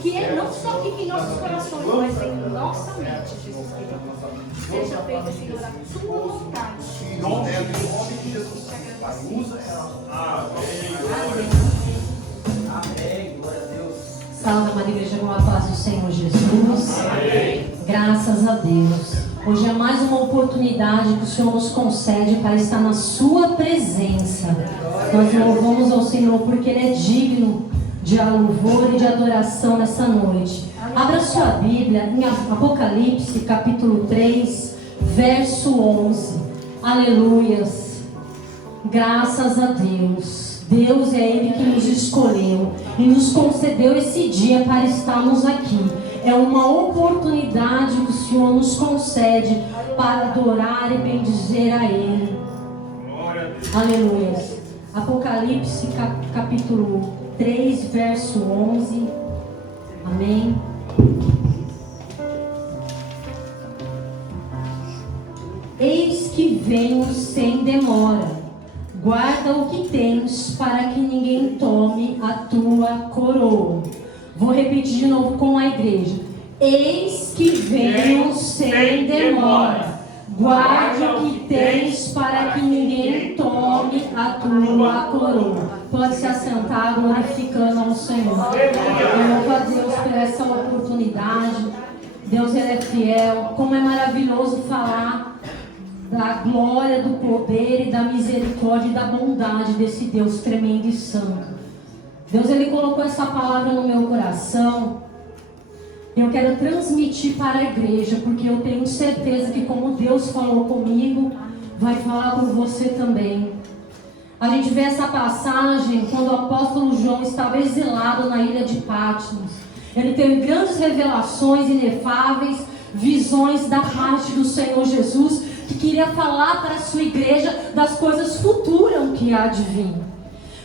Que Ele não só fique em nossos corações, mas em nossa mente, Jesus querido. Seja feita, Senhor, a tua vontade. Em nome de Jesus. Pai, usa ela. Amém. Amém. Glória a Deus. Salve, amada igreja, com a paz do Senhor Jesus. Amém. Graças a Deus. Hoje é mais uma oportunidade que o Senhor nos concede para estar na sua presença. Nós louvamos ao Senhor porque Ele é digno de louvor e de adoração nessa noite. Abra sua Bíblia em Apocalipse, capítulo 3, verso 11. Aleluias. Graças a Deus. Deus é Ele que nos escolheu e nos concedeu esse dia para estarmos aqui. É uma oportunidade que o Senhor nos concede para adorar e bendizer a Ele. Aleluia. Apocalipse capítulo 3, verso 11. Amém. Eis que venho sem demora. Guarda o que tens para que ninguém tome a tua coroa. Vou repetir de novo com a igreja. Eis que venho sem demora. Guarde o que tens para que ninguém tome a tua coroa. Pode se assentar glorificando ao Senhor. Eu louvo a Deus por essa oportunidade. Deus, Ele é fiel. Como é maravilhoso falar da glória, do poder e da misericórdia e da bondade desse Deus tremendo e santo. Deus, Ele colocou essa palavra no meu coração. Eu quero transmitir para a igreja, porque eu tenho certeza que como Deus falou comigo, vai falar com você também. A gente vê essa passagem quando o apóstolo João estava exilado na ilha de Patmos. Ele teve grandes revelações inefáveis, visões da parte do Senhor Jesus, que queria falar para a sua igreja das coisas futuras que há de vir.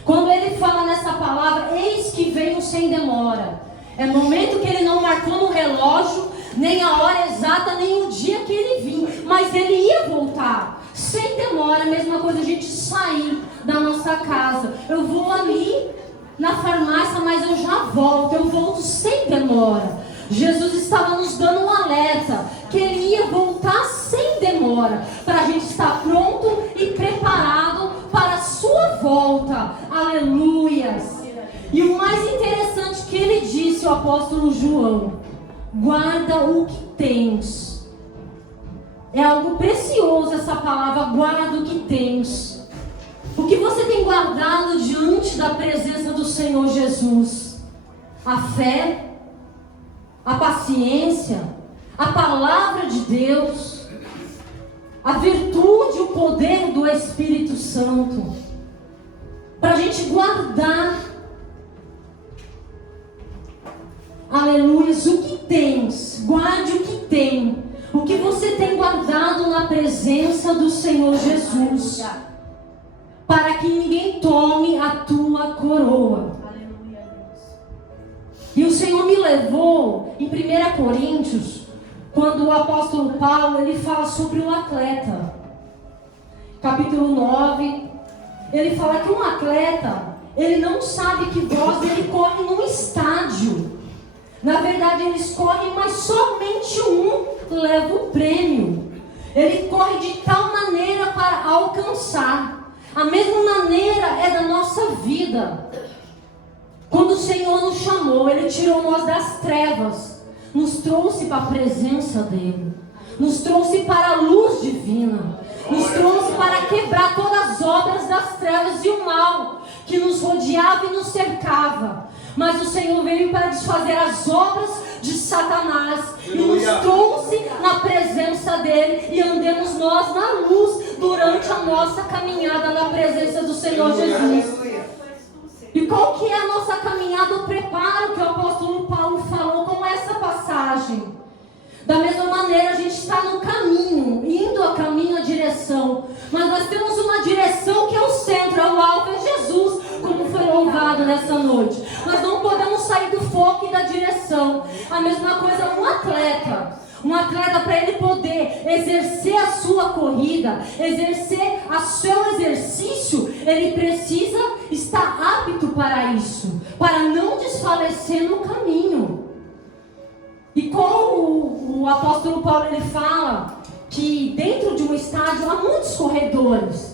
Quando ele fala nessa palavra, eis que venho sem demora. É momento que ele não marcou no relógio, nem a hora exata, nem o dia que ele vinha. Mas ele ia voltar, sem demora. A mesma coisa a gente sair da nossa casa. Eu vou ali na farmácia, mas eu já volto. Eu volto sem demora. Jesus estava nos dando um alerta, que ele ia voltar sem demora, para a gente estar pronto e preparado para a sua volta. Aleluias. E o mais interessante que ele disse, o apóstolo João: guarda o que tens. É algo precioso essa palavra, guarda o que tens. O que você tem guardado diante da presença do Senhor Jesus? A fé, a paciência, a palavra de Deus, a virtude, o poder do Espírito Santo, para a gente guardar. Aleluia. O que tens, guarde o que tem. O que você tem guardado na presença do Senhor Jesus, para que ninguém tome a tua coroa. E o Senhor me levou em 1 Coríntios, quando o apóstolo Paulo, ele fala sobre o atleta. Capítulo 9, ele fala que um atleta, ele não sabe que voz ele corre num estádio. Na verdade, eles correm, mas somente um leva o prêmio. Ele corre de tal maneira para alcançar. A mesma maneira é da nossa vida. Quando o Senhor nos chamou, Ele tirou nós das trevas, nos trouxe para a presença dEle, nos trouxe para a luz divina, nos trouxe para quebrar todas as obras das trevas e o mal que nos rodeava e nos cercava. Mas o Senhor veio para desfazer as obras de Satanás e nos trouxe na presença dEle, e andemos nós na luz durante a nossa caminhada na presença do Senhor Jesus. E qual que é a nossa caminhada, o preparo que o apóstolo Paulo falou com essa passagem? Da mesma maneira, a gente está no caminho, indo a caminho, a direção. Mas nós temos uma direção que é o centro, é o alvo, é Jesus, como foi louvado nessa noite. Nós não podemos sair do foco e da direção. A mesma coisa um atleta. Um atleta, para ele poder exercer a sua corrida, exercer o seu exercício, ele precisa estar apto para isso, para não desfalecer no caminho. apóstolo Paulo, ele fala que dentro de um estádio há muitos corredores,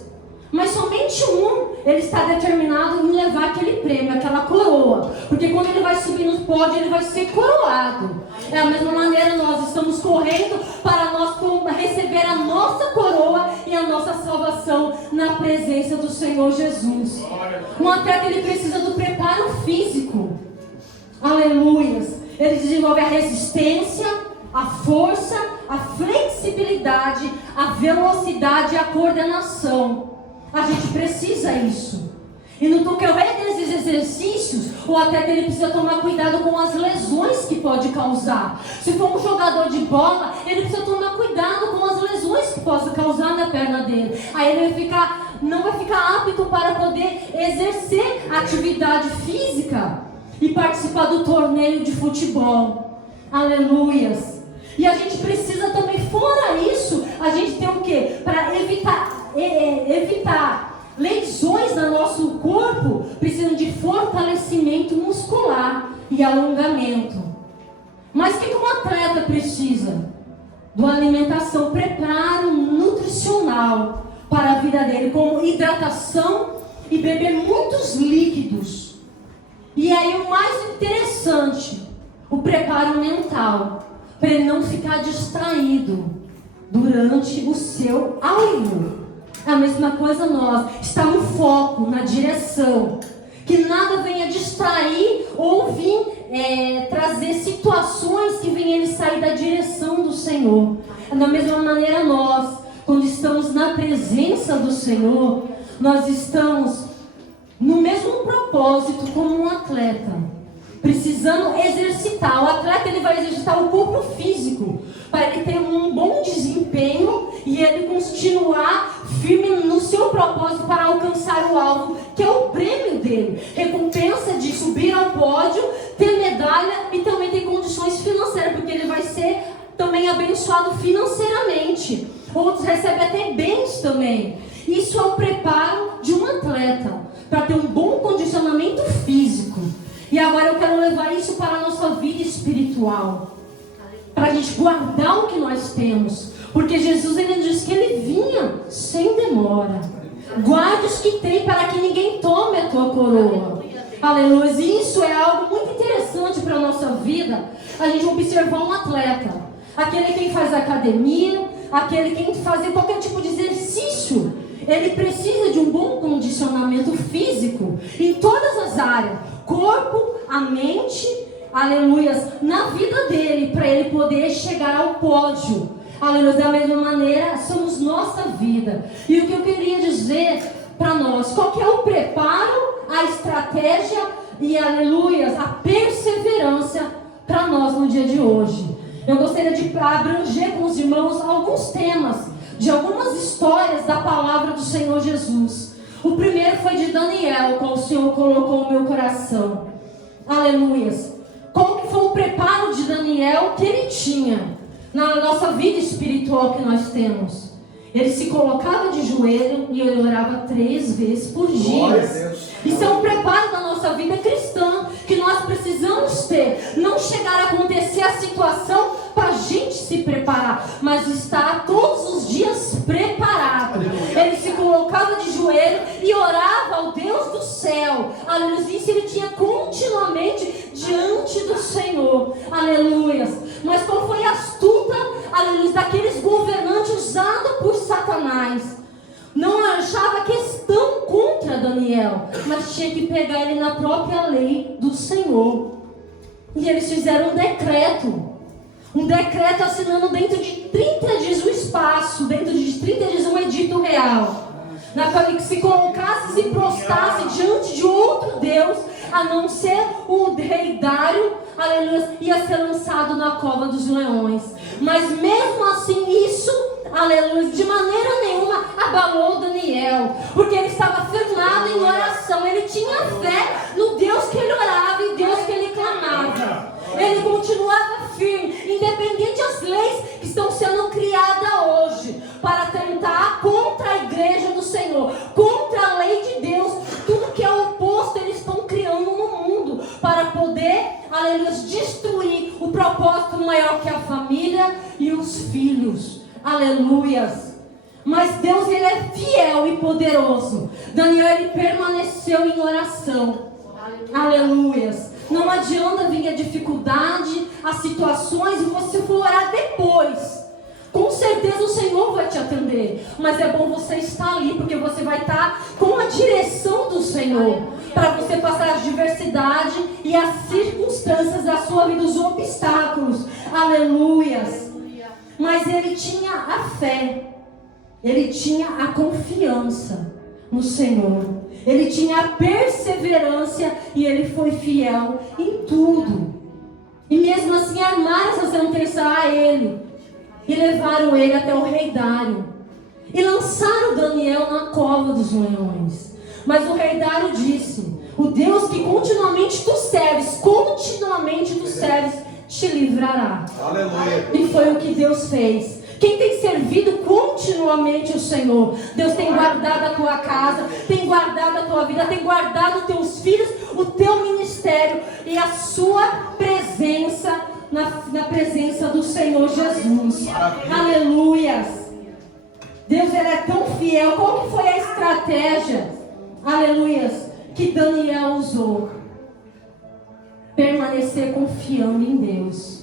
mas somente um, ele está determinado em levar aquele prêmio, aquela coroa, porque quando ele vai subir no pódio, ele vai ser coroado. Da mesma maneira, nós estamos correndo para nós receber a nossa coroa e a nossa salvação na presença do Senhor Jesus. Um atleta, ele precisa do preparo físico. Aleluias. Ele desenvolve a resistência, a força, a flexibilidade, a velocidade e a coordenação. A gente precisa isso. E no decorrer desses exercícios, o atleta ele precisa tomar cuidado com as lesões que pode causar. Se for um jogador de bola, ele precisa tomar cuidado com as lesões que possa causar na perna dele. Aí ele não vai ficar apto para poder exercer atividade física e participar do torneio de futebol. Aleluias. E a gente precisa também, fora isso, a gente tem o quê? Para evitar lesões no nosso corpo, precisam de fortalecimento muscular e alongamento. Mas o que um atleta precisa? De uma alimentação, preparo nutricional para a vida dele, como hidratação e beber muitos líquidos. E aí o mais interessante, o preparo mental, para ele não ficar distraído durante o seu alvo. A mesma coisa nós, estar no foco, na direção, que nada venha distrair ou vir trazer situações que venham ele sair da direção do Senhor. Da mesma maneira nós, quando estamos na presença do Senhor, nós estamos no mesmo propósito como um atleta, precisando exercitar. O atleta ele vai exercitar o corpo físico para ele ter um bom desempenho e ele continuar firme no seu propósito para alcançar o alvo, que é o prêmio dele. Recompensa de subir ao pódio, ter medalha e também ter condições financeiras, porque ele vai ser também abençoado financeiramente. Outros recebem até bens também. Isso é o preparo de um atleta, para ter um bom condicionamento físico. E agora eu quero levar isso para a nossa vida espiritual, para a gente guardar o que nós temos, porque Jesus ele disse que ele vinha sem demora. Guarde os que tem, para que ninguém tome a tua coroa. Aleluia. E isso é algo muito interessante para a nossa vida, a gente observar um atleta, aquele que faz academia, aquele que faz qualquer tipo de exercício. Ele precisa de um bom condicionamento físico em todas as áreas, corpo, a mente, aleluias, na vida dele, para ele poder chegar ao pódio. Aleluia. Da mesma maneira, somos nossa vida. E o que eu queria dizer para nós, qual que é o preparo, a estratégia e, aleluias, a perseverança para nós no dia de hoje. Eu gostaria de abranger com os irmãos alguns temas, de algumas histórias da palavra do Senhor Jesus. O primeiro foi de Daniel, qual o Senhor colocou no meu coração. Aleluias. Como que foi o preparo de Daniel que ele tinha na nossa vida espiritual que nós temos? Ele se colocava de joelho e ele orava 3 vezes por dia. Isso é um preparo da nossa vida cristã, que nós precisamos ter. Não chegar a acontecer a situação para a gente se preparar, mas estar todos os dias preparado. Ele se colocava de joelho e orava ao Deus do céu. Aleluia. Isso ele tinha continuamente diante do Senhor. Aleluia. Mas qual foi a astuta, aleluia, daqueles governantes usados por Satanás? Não achava questão contra Daniel, mas tinha que pegar ele na própria lei do Senhor. E eles fizeram um decreto assinando dentro de 30 dias o espaço, dentro de 30 dias um edito real, na qual ele se colocasse, se prostrasse diante de outro Deus, a não ser o rei Dário, aleluia, ia ser lançado na cova dos leões. Mas mesmo assim isso, aleluia, de maneira nenhuma abalou Daniel, porque ele estava firmado em oração. Ele tinha fé no Deus que ele orava e Deus que ele clamava. Ele continuava firme, independente das leis que estão sendo criadas hoje para tentar contra a igreja do Senhor, contra a lei de Deus. Tudo que é oposto eles estão criando no mundo para poder, aleluia, destruir o propósito maior, que é a família, os filhos. Aleluias. Mas Deus, Ele é fiel e poderoso. Daniel, ele permaneceu em oração. Aleluias. Não adianta vir a dificuldade, as situações, e você for orar depois. Com certeza o Senhor vai te atender. Mas é bom você estar ali, porque você vai estar com a direção do Senhor, para você passar as diversidades e as circunstâncias da sua vida, os obstáculos. Aleluias. Mas ele tinha a fé. Ele tinha a confiança no Senhor. Ele tinha a perseverança e ele foi fiel em tudo. E mesmo assim armaram essa sentença a ele. E levaram ele até o rei Dário. E lançaram Daniel na cova dos leões. Mas o rei Dário disse: o Deus que continuamente tu serves, te livrará. Aleluia. E foi o que Deus fez. Quem tem servido continuamente o Senhor, Deus tem guardado a tua casa, tem guardado a tua vida, tem guardado os teus filhos, o teu ministério e a sua presença na presença do Senhor Jesus. Aleluias. Deus, Ele é tão fiel. Qual que foi a estratégia, aleluias, que Daniel usou? Permanecer confiando em Deus.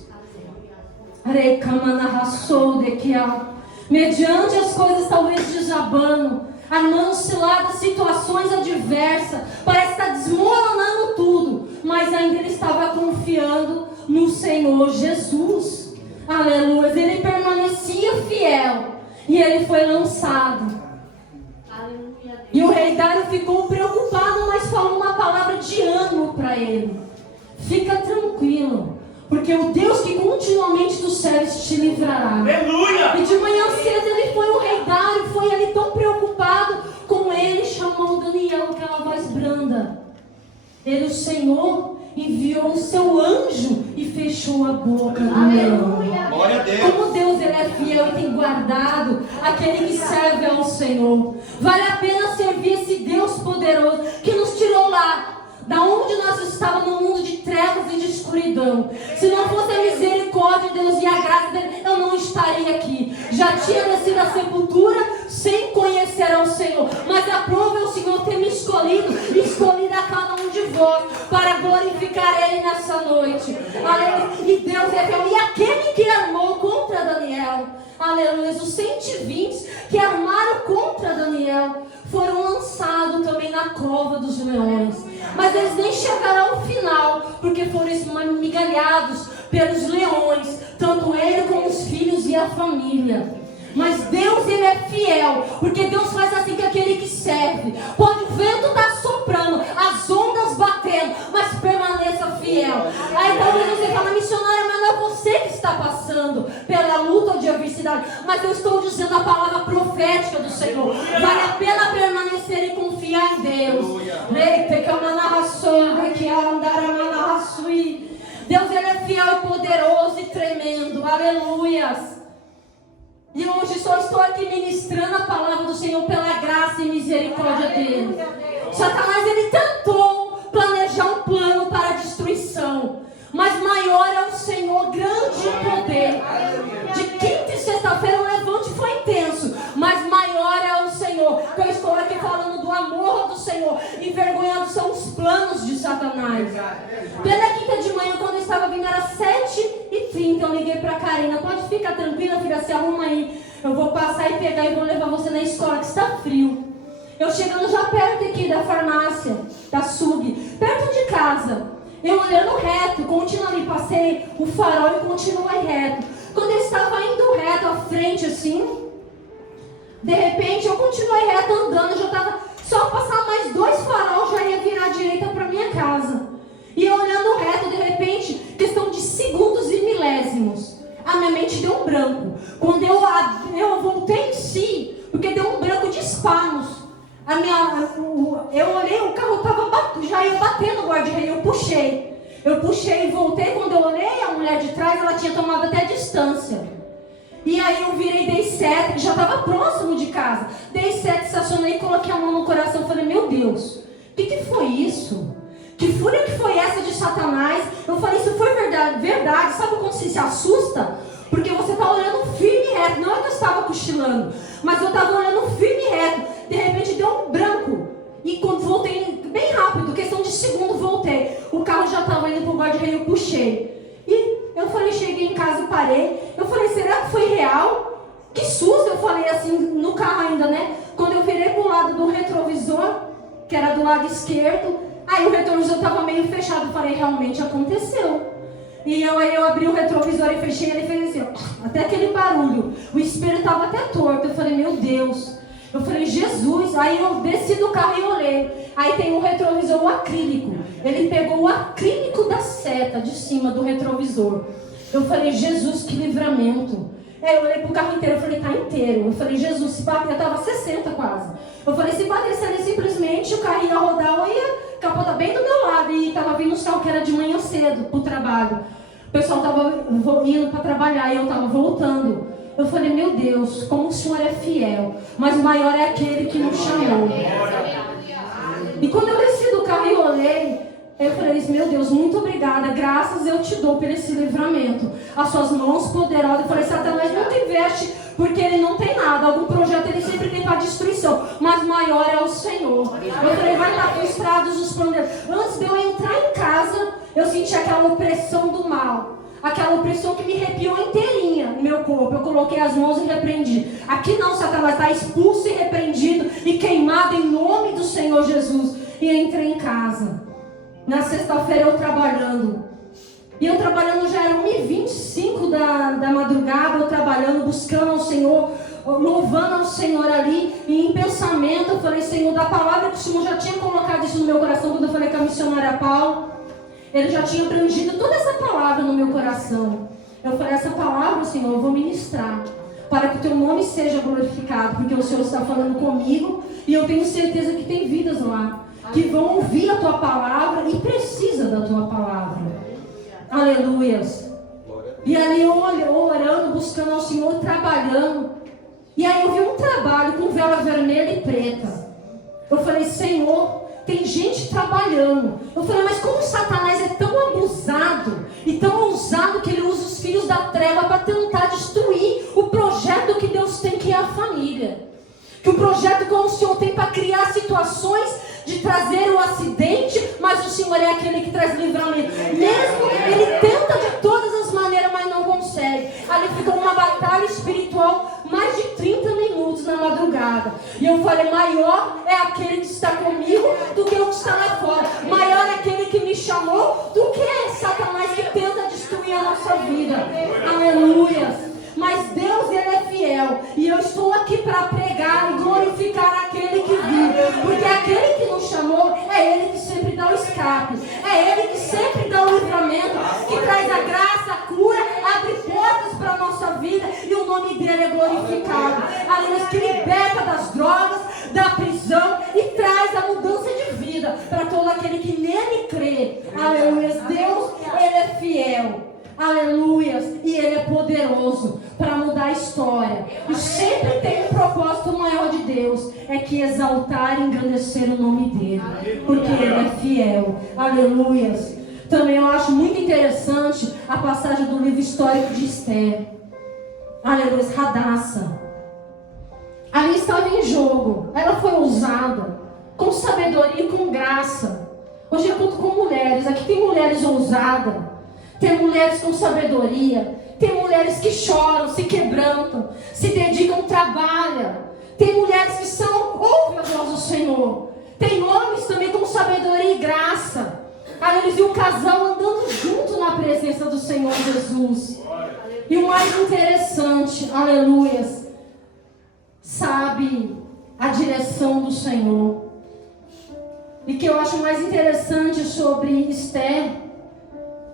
Mediante as coisas talvez desabando, armando-se lá das situações adversas, parece estar desmoronando tudo, mas ainda ele estava confiando no Senhor Jesus. Aleluia. Ele permanecia fiel e ele foi lançado. E o rei Dário ficou preocupado, mas falou uma palavra de ânimo para ele: fica tranquilo, porque o Deus que continuamente tu serves te livrará. Aleluia! E de manhã cedo ele foi, o rei Dário foi ali tão preocupado com ele, chamou Daniel com aquela voz branda. Ele, o Senhor, enviou o seu anjo e fechou a boca do leão. Glória a Deus. Como Deus, Ele é fiel e tem guardado aquele que serve ao Senhor. Vale a pena servir esse Deus poderoso que nos tirou lá da onde nós estávamos, no mundo de trevas e de escuridão. Se não fosse a misericórdia de Deus e a graça dele, eu não estaria aqui. Já tinha descido a sepultura sem conhecer ao Senhor. Mas a prova é o Senhor ter me escolhido a cada um de vós para glorificar Ele nessa noite. Aleluia. E Deus é fiel. E aquele que armou contra Daniel, aleluia, os 120 que armaram contra Daniel foram lançados também na cova dos leões. Mas eles nem chegaram ao final, porque foram esmigalhados pelos leões, tanto ele como os filhos e a família. Mas Deus, Ele é fiel, porque Deus faz assim com aquele que serve. Pode o vento estar soprando, as ondas batendo, mas permaneça fiel. Aí talvez você fala: missionária, mas não é você que está passando pela luta ou de adversidade, mas eu estou dizendo a palavra profética do Senhor. Vale a pena permanecer e confiar em Deus. Deus, Ele é fiel e poderoso e tremendo. Aleluias. E hoje só estou aqui ministrando a palavra do Senhor pela graça e misericórdia dele. Satanás, ele tentou planejar um plano para a destruição, mas maior é o Senhor, grande poder. De quinta e sexta-feira o levante foi intenso, mas maior é o Senhor. Eu estou aqui falando do amor do Senhor, envergonhando são os planos de Satanás. Pela quinta de manhã, quando eu estava vindo, era 7h30, eu liguei para a Karina: pode ficar tranquila, filha, se arruma aí, eu vou passar e pegar e vou levar você na escola, que está frio. Eu chegando já perto aqui da farmácia, da SUG, perto de casa, eu olhando reto, continuo ali, passei o farol e continuei reto. Quando eu estava indo reto à frente assim, de repente eu continuei reto andando, já estava só passar mais 2 faróis, já ia virar à direita para minha casa. E eu olhando reto, de repente, questão de segundos e milésimos, a minha mente deu um branco. Quando eu voltei em si, porque deu um branco de espasmos. Eu olhei, o carro já ia bater no guarda-reio, eu puxei e voltei. Quando eu olhei, a mulher de trás, ela tinha tomado até distância. E aí eu virei, dei seta, já estava próximo de casa. Dei seta, estacionei, coloquei a mão no coração, falei: meu Deus, o que foi isso? Que fúria que foi essa de Satanás? Eu falei: isso foi verdade, sabe quando você se assusta? porque você está olhando firme e reto. Não é que eu estava cochilando, mas eu estava olhando firme e reto. De repente deu um branco. E quando voltei, bem rápido, questão de segundo, voltei. O carro já estava indo para o guarda-reio, eu puxei. E eu falei, cheguei em casa e parei. Eu falei, será que foi real? Que susto, eu falei assim, no carro ainda, né? Quando eu virei para o lado do retrovisor, que era do lado esquerdo, aí o retrovisor estava meio fechado. Eu falei, realmente aconteceu. E aí eu abri o retrovisor e fechei, ele fez assim, ó, até aquele barulho. O espelho estava até torto. Eu falei, meu Deus. Eu falei, Jesus. Aí eu desci do carro e olhei. Aí tem um retrovisor, o acrílico. Ele pegou o acrílico da seta de cima do retrovisor. Eu falei, Jesus, que livramento. Aí eu olhei pro carro inteiro, eu falei, tá inteiro. Eu falei, Jesus, se bater, eu tava 60 quase. Eu falei, se batesse ali simplesmente, o carro ia rodar, eu ia capotar bem do meu lado. E tava vindo os carros que era de manhã cedo pro trabalho. O pessoal tava indo para trabalhar e eu tava voltando. Eu falei, meu Deus, como o Senhor é fiel. Mas o maior é aquele que nos chamou. E quando eu desci do carro e olhei, eu falei, meu Deus, muito obrigada. Graças eu te dou por esse livramento. As suas mãos poderosas. Eu falei, Satanás nunca investe porque ele não tem nada. Algum projeto ele sempre tem para destruição. Mas maior é o Senhor. Eu falei, vai estar frustrados os planos dele. Antes de eu entrar em casa, eu senti aquela opressão do mal. Aquela opressão que me arrepiou inteirinha no meu corpo. Eu coloquei as mãos e repreendi. Aqui não, Satanás, está expulso e repreendido e queimado em nome do Senhor Jesus. E entrei em casa. Na sexta-feira eu trabalhando. E eu trabalhando, já era 1h25 da madrugada, eu trabalhando, buscando ao Senhor, louvando ao Senhor ali. E em pensamento eu falei, Senhor, da palavra que o Senhor já tinha colocado isso no meu coração quando eu falei com a missionária Paulo. Ele já tinha aprendido toda essa palavra no meu coração. Eu falei, essa palavra, Senhor, eu vou ministrar para que o teu nome seja glorificado, porque o Senhor está falando comigo e eu tenho certeza que tem vidas lá que vão ouvir a tua palavra e precisa da tua palavra. Aleluias. E ali eu orando, buscando ao Senhor, trabalhando. E aí eu vi um trabalho com vela vermelha e preta. Eu falei, Senhor, tem gente trabalhando. Eu falei, mas como Satanás é tão abusado e tão ousado que ele usa os filhos da treva para tentar destruir o projeto que Deus tem, que é a família. Que o projeto que o Senhor tem para criar situações de trazer o acidente, mas o Senhor é aquele que traz livramento. Mesmo ele tenta de todas as maneiras, mas não consegue. Ali ficou uma batalha espiritual, mais de 30 minutos na madrugada. E eu falei, maior é aquele que está comigo do que o que está lá fora. Maior é aquele que me chamou do que Satanás que tenta destruir a nossa vida. Aleluia. Mas Deus, ele é fiel. E eu estou aqui para pregar e glorificar aquele que vive. Porque aquele que nos chamou, é ele que sempre dá o escape. É ele que sempre dá o livramento, que traz a graça, a cura, abre portas para a nossa vida. E o nome dele é glorificado. Aleluia, que liberta das drogas, da prisão e traz a mudança de vida para todo aquele que nele crê. Aleluia, Deus, ele é fiel. Aleluias, e ele é poderoso para mudar a história. E sempre tem um propósito maior de Deus, é que exaltar e engrandecer o nome dele, porque ele é fiel. Aleluias. Também eu acho muito interessante a passagem do livro histórico de Esther. Aleluias, Radassa. Ali estava em jogo. Ela foi ousada, com sabedoria e com graça. Hoje eu conto com mulheres. Aqui tem mulheres ousadas. Tem mulheres com sabedoria. Tem mulheres que choram, se quebrantam, se dedicam, trabalham. Tem mulheres que ouvem a voz do Senhor. Tem homens também com sabedoria e graça. Aí eles viram um casal andando junto na presença do Senhor Jesus. E o mais interessante, aleluias, sabe a direção do Senhor. E que eu acho mais interessante sobre Esther,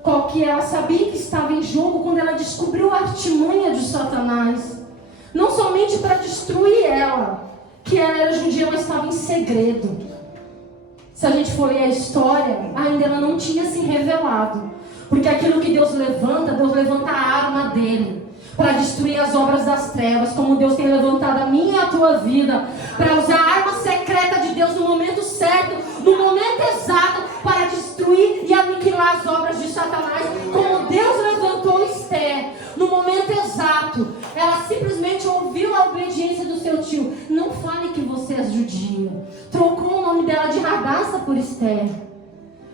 qual que ela sabia que estava em jogo quando ela descobriu a artimanha de Satanás. Não somente para destruir ela, que ela era judia, mas estava em segredo. Se a gente for ler a história, ainda ela não tinha se revelado. Porque aquilo que Deus levanta a arma dele para destruir as obras das trevas, como Deus tem levantado a minha e a tua vida, para usar a arma secreta de Deus no momento certo, no momento exato, para destruir e aniquilar as obras de Satanás, como Deus levantou Esther, no momento exato, realmente ouviu a obediência do seu tio, não fale que você é judia. Trocou o nome dela de Radassa por Esther,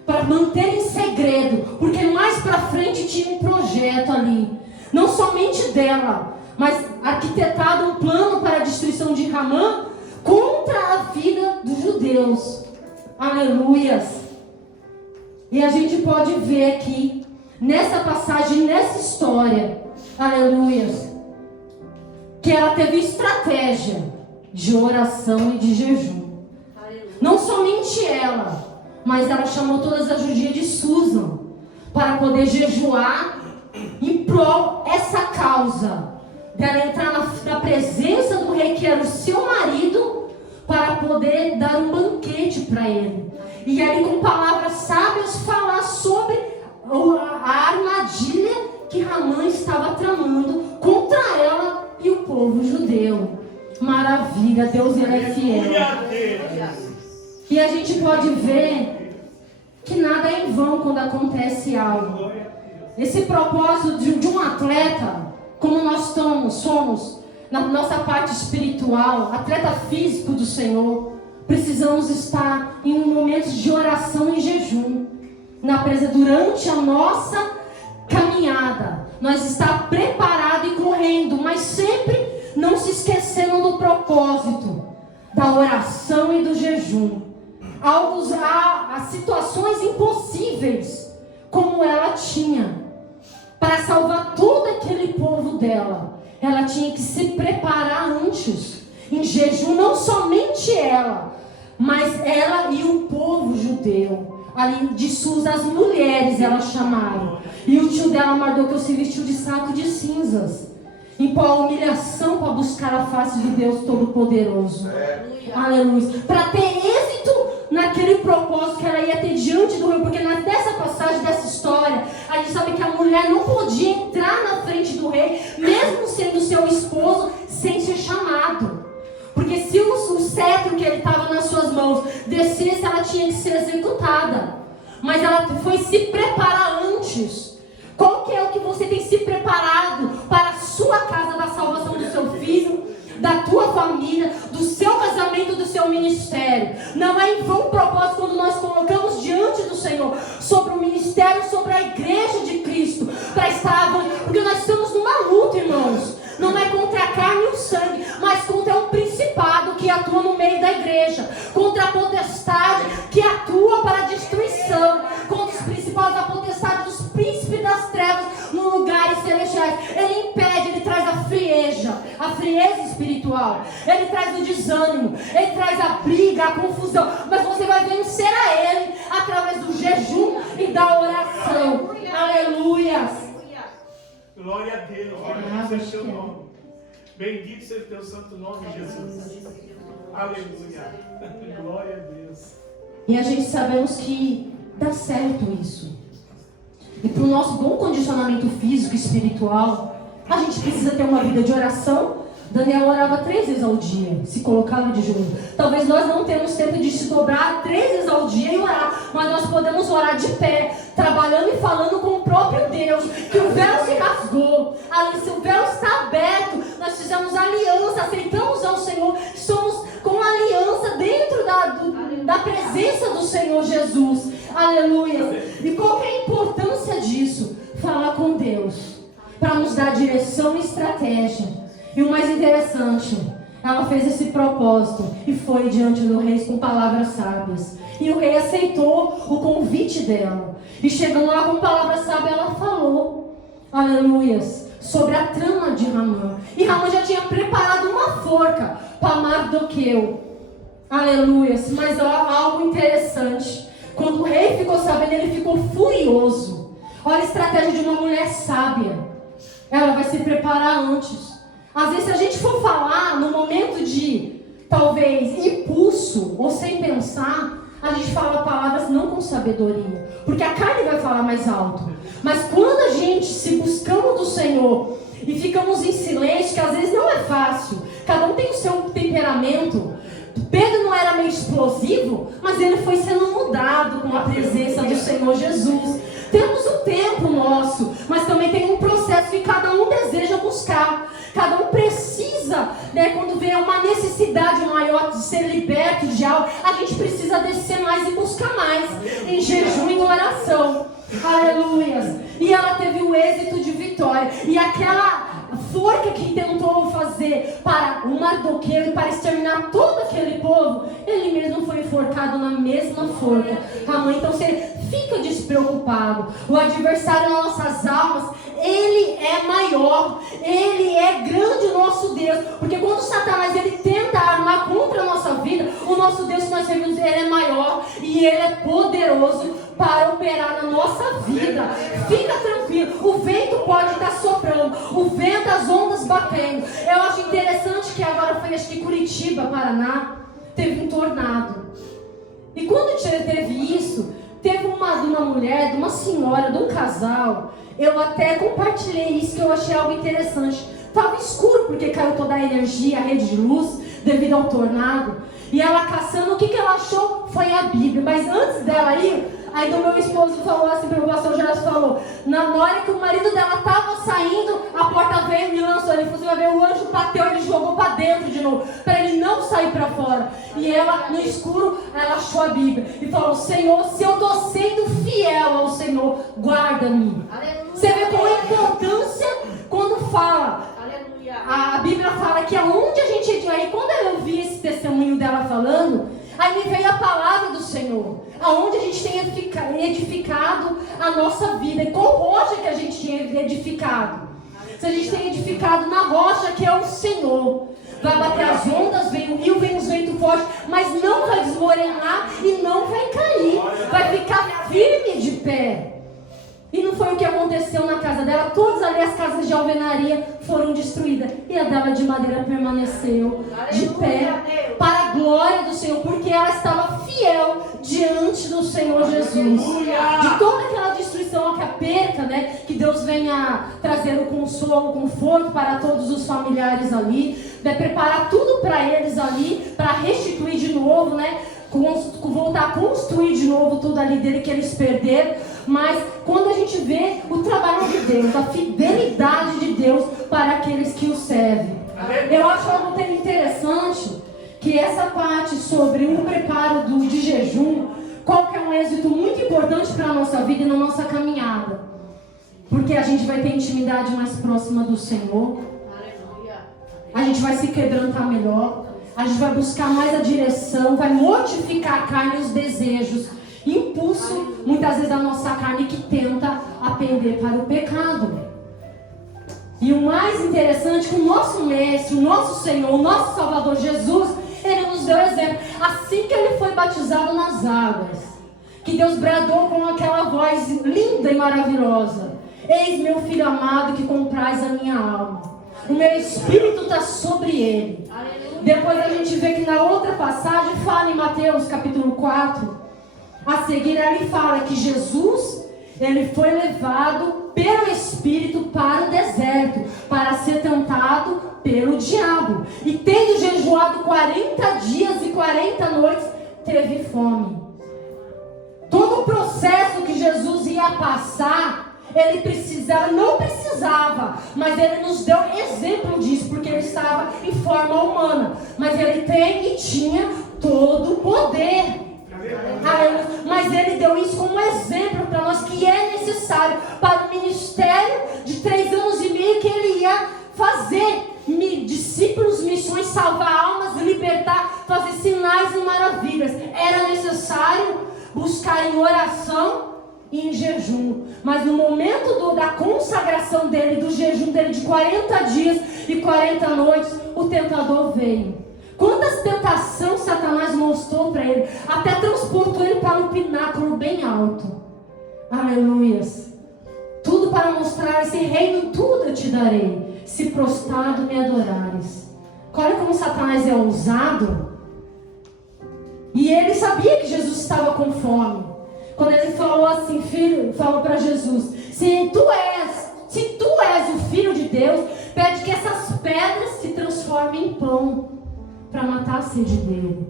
para manter em segredo, porque mais para frente tinha um projeto ali, não somente dela, mas arquitetado um plano para a destruição de Ramã contra a vida dos judeus. Aleluias! E a gente pode ver aqui, nessa passagem, nessa história, aleluias, que ela teve estratégia de oração e de jejum. Não somente ela, mas ela chamou todas as judias de Susan, para poder jejuar em prol essa causa, dela entrar na presença do rei, que era o seu marido, para poder dar um banquete para ele. E aí, com palavras sábias, falar sobre a armadilha que Ramã estava tramando contra ela e o povo judeu. Maravilha, Deus, ele é fiel. E a gente pode ver que nada é em vão quando acontece algo. Esse propósito de um atleta, como nós somos na nossa parte espiritual, atleta físico do Senhor, precisamos estar em momentos de oração e jejum, na presença durante a nossa caminhada. Nós estar preparado e correndo, mas sempre não se esquecendo do propósito da oração e do jejum. Há situações impossíveis, como ela tinha, para salvar todo aquele povo dela. Ela tinha que se preparar antes, em jejum, não somente ela, mas ela e o povo judeu. Ali de Susa, as mulheres elas chamaram. E o tio dela, Mardoqueu, se vestiu de saco de cinzas, em pó humilhação, para buscar a face de Deus Todo-Poderoso. Aleluia. Para ter êxito naquele propósito que ela ia ter diante do rei. Porque nessa passagem, dessa história, a gente sabe que a mulher não podia entrar na frente do rei, mesmo sendo seu esposo, sem ser chamado. Porque se o cetro que ele estava nas suas mãos descesse, ela tinha que ser executada. Mas ela foi se preparar antes. Qual que é o que você tem se preparado para a sua casa, da salvação do seu filho, da tua família, do seu casamento, do seu ministério? Não é em vão o propósito quando nós colocamos diante do Senhor sobre o ministério, sobre a igreja de Cristo, para estar, porque nós estamos numa luta, irmãos. Não é contra a carne e o sangue, mas contra um principado que atua no meio da igreja, contra a potestade que atua para a destruição, contra os principados da potestade dos príncipes das trevas nos lugares celestiais. Ele impede, ele traz a frieza espiritual, ele traz o desânimo, ele traz a briga, a confusão, mas você vai vencer a ele através do jejum e da oração. Aleluias. Glória a Deus, bendito seja o teu nome. Bendito seja o teu santo nome, Jesus. Aleluia. Glória a Deus. E a gente sabemos que dá certo isso. E para o nosso bom condicionamento físico e espiritual, a gente precisa ter uma vida de oração. Daniel orava 3 vezes ao dia, se colocava de joelho. Talvez nós não temos tempo de se dobrar 3 vezes ao dia e orar, mas nós podemos orar de pé, trabalhando e falando com o próprio Deus, que o véu se rasgou. Ali, se o véu está aberto, nós fizemos aliança, aceitamos ao Senhor, somos com aliança dentro da presença do Senhor Jesus. Aleluia. E qual que é a importância disso? Falar com Deus, para nos dar direção e estratégia. E o mais interessante, ela fez esse propósito e foi diante do rei com palavras sábias. E o rei aceitou o convite dela. E chegando lá com palavras sábias, ela falou, aleluias, sobre a trama de Ramã. E Ramã já tinha preparado uma forca para Mardoqueu. Aleluias. Mas algo interessante, quando o rei ficou sabendo, ele ficou furioso. Olha a estratégia de uma mulher sábia. Ela vai se preparar antes. Às vezes, se a gente for falar no momento de, talvez, impulso ou sem pensar, a gente fala palavras não com sabedoria, porque a carne vai falar mais alto. Mas quando a gente se buscamos do Senhor e ficamos em silêncio, que às vezes não é fácil, cada um tem o seu temperamento. Pedro não era meio explosivo, mas ele foi sendo mudado com a presença do Senhor Jesus. Temos um tempo nosso, mas também tem um processo que cada um deseja buscar. Cada um precisa precisa, né, quando vem uma necessidade maior de ser liberto de algo, a gente precisa descer mais e buscar mais, em jejum e em oração. Aleluias. E ela teve o êxito de vitória. E aquela forca que tentou fazer para o Mardoqueu e para exterminar todo aquele povo, ele mesmo foi enforcado na mesma forca. Amém? Então você fica despreocupado. O adversário das nossas almas, ele é maior, ele é grande, o nosso Deus. Porque quando Satanás ele tenta armar contra a nossa vida, o nosso Deus que nós servimos, ele é maior e ele é poderoso para operar na nossa vida. Fica tranquilo, o vento pode estar soprando, o vento, as ondas batendo. Eu acho interessante que agora foi, acho que Curitiba, Paraná, teve um tornado. E quando teve isso, teve uma mulher, de uma senhora, de um casal. Eu até compartilhei isso, que eu achei algo interessante. Estava escuro porque caiu toda a energia, a rede de luz, devido ao tornado. E ela caçando, o que ela achou? Foi a Bíblia. Mas antes dela ir, aí do meu esposo falou assim, para o pastor Gerson falou, na hora que o marido dela estava saindo, a porta veio e lançou. Ele falou, você vai ver, o anjo bateu, ele jogou para dentro de novo, para ele não sair para fora. E ela, no escuro, ela achou a Bíblia e falou, Senhor, se eu estou sendo fiel ao Senhor, guarda-me. Você vê qual é a importância quando fala. A Bíblia fala que aonde a gente... Aí quando eu vi esse testemunho dela falando, aí me veio a palavra do Senhor. Aonde a gente tem edificado a nossa vida. E qual rocha que a gente tem edificado? Se a gente tem edificado na rocha que é o Senhor. Vai bater as ondas, vem o rio, vem os ventos fortes, mas não vai desmoronar e não vai cair. Vai ficar firme de pé. E não foi o que aconteceu na casa dela. Todas ali as casas de alvenaria foram destruídas. E a dela de madeira permaneceu de pé para a glória do Senhor. Porque ela estava fiel diante do Senhor Jesus. De toda aquela destruição, aquela perca, né? Que Deus venha trazer o consolo, o conforto para todos os familiares ali. Né, preparar tudo para eles ali. Para restituir de novo, né? Voltar a construir de novo tudo ali dele que eles perderam. Mas quando a gente vê o trabalho de Deus, a fidelidade de Deus para aqueles que o servem, eu acho algo interessante que essa parte sobre o preparo de jejum, qual que é um êxito muito importante para a nossa vida e na nossa caminhada, porque a gente vai ter intimidade mais próxima do Senhor, a gente vai se quebrantar melhor, a gente vai buscar mais a direção, vai mortificar a carne e os desejos, impulso, muitas vezes, da nossa carne que tenta apender para o pecado. E o mais interessante é que o nosso Mestre, o nosso Senhor, o nosso Salvador Jesus, Ele nos deu exemplo. Assim que Ele foi batizado nas águas, que Deus bradou com aquela voz linda e maravilhosa: eis meu Filho amado que compraz a minha alma. O meu Espírito está sobre Ele. Depois a gente vê que na outra passagem fala em Mateus capítulo 4. A seguir ele fala que Jesus, ele foi levado pelo Espírito para o deserto, para ser tentado pelo diabo. E tendo jejuado 40 dias e 40 noites, teve fome. Todo o processo que Jesus ia passar, ele não precisava, mas ele nos deu exemplo disso, porque ele estava em forma humana. Mas ele tem e tinha todo o poder. Mas ele deu isso como exemplo para nós, que é necessário para o ministério de 3 anos e meio que ele ia fazer. Discípulos, missões, salvar almas, libertar, fazer sinais e maravilhas. Era necessário buscar em oração e em jejum. Mas no momento da consagração dele, do jejum dele de 40 dias e 40 noites, o tentador veio. Quantas tentações Satanás mostrou para ele, até transportou ele para um pináculo bem alto. Aleluias. Tudo para mostrar: esse reino tudo eu te darei, se prostrado me adorares. Olha como Satanás é ousado. E ele sabia que Jesus estava com fome. Quando ele falou assim, filho, falou para Jesus: se tu és o Filho de Deus, pede que essas pedras se transformem em pão, para matar a sede dele.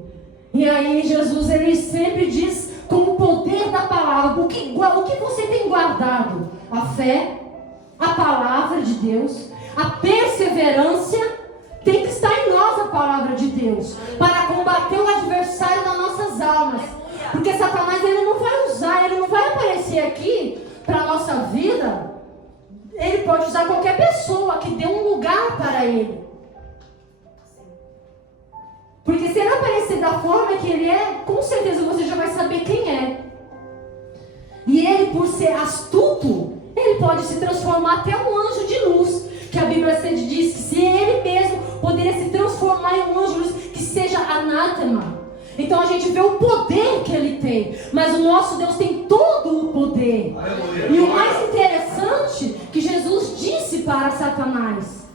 E aí Jesus, ele sempre diz com o poder da palavra: o que você tem guardado? A fé, a palavra de Deus, a perseverança, tem que estar em nós a palavra de Deus, para combater o adversário nas nossas almas. Porque Satanás, ele não vai usar, ele não vai aparecer aqui para a nossa vida. Ele pode usar qualquer pessoa que dê um lugar para ele. Porque se ele aparecer da forma que ele é, com certeza você já vai saber quem é. E ele, por ser astuto, ele pode se transformar até um anjo de luz. Que a Bíblia diz que se ele mesmo poderia se transformar em um anjo de luz, que seja anátema. Então a gente vê o poder que ele tem. Mas o nosso Deus tem todo o poder. E o mais interessante, que Jesus disse para Satanás,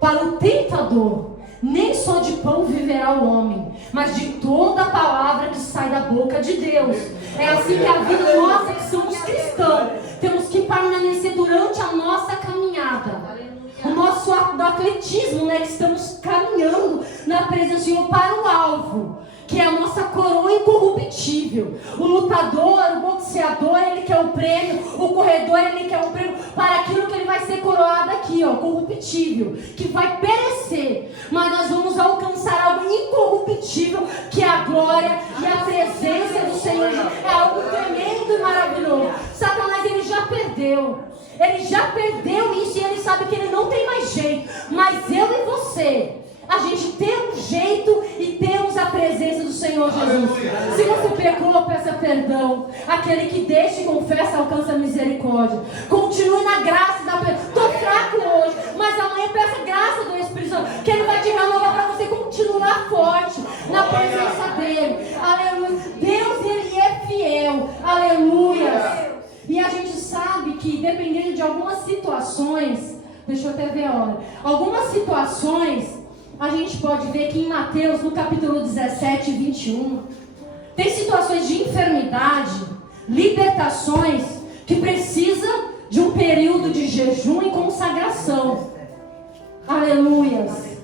para o tentador: nem só de pão viverá o homem, mas de toda a palavra que sai da boca de Deus. É assim que a vida nossa, que somos cristãos, temos que permanecer durante a nossa caminhada. O nosso ato do atletismo, né, que estamos caminhando na presença do Senhor para o alvo, que é a nossa coroa incorruptível. O lutador, o boxeador, ele quer o prêmio. O corredor, ele quer o prêmio para aquilo que ele vai ser coroado aqui, ó, corruptível, que vai perecer. Mas nós vamos alcançar algo incorruptível, que é a glória e a presença do Senhor. É algo tremendo e maravilhoso. Satanás, ele já perdeu. Ele já perdeu isso e ele sabe que ele não tem mais jeito. Mas eu e você, a gente tem um jeito e temos a presença do Senhor Jesus. Se você pecou, peça perdão. Aquele que deixa e confessa alcança a misericórdia. Continue na graça da pessoa. Estou fraco hoje, mas amanhã peça graça do Espírito Santo, que ele vai te renovar para você continuar forte na presença dele. Aleluia. Deus, ele é fiel. Aleluia. E a gente sabe que dependendo de algumas situações, deixa eu até ver a hora, algumas situações, a gente pode ver que em Mateus, no capítulo 17, 21, tem situações de enfermidade, libertações, que precisa de um período de jejum e consagração. Aleluias.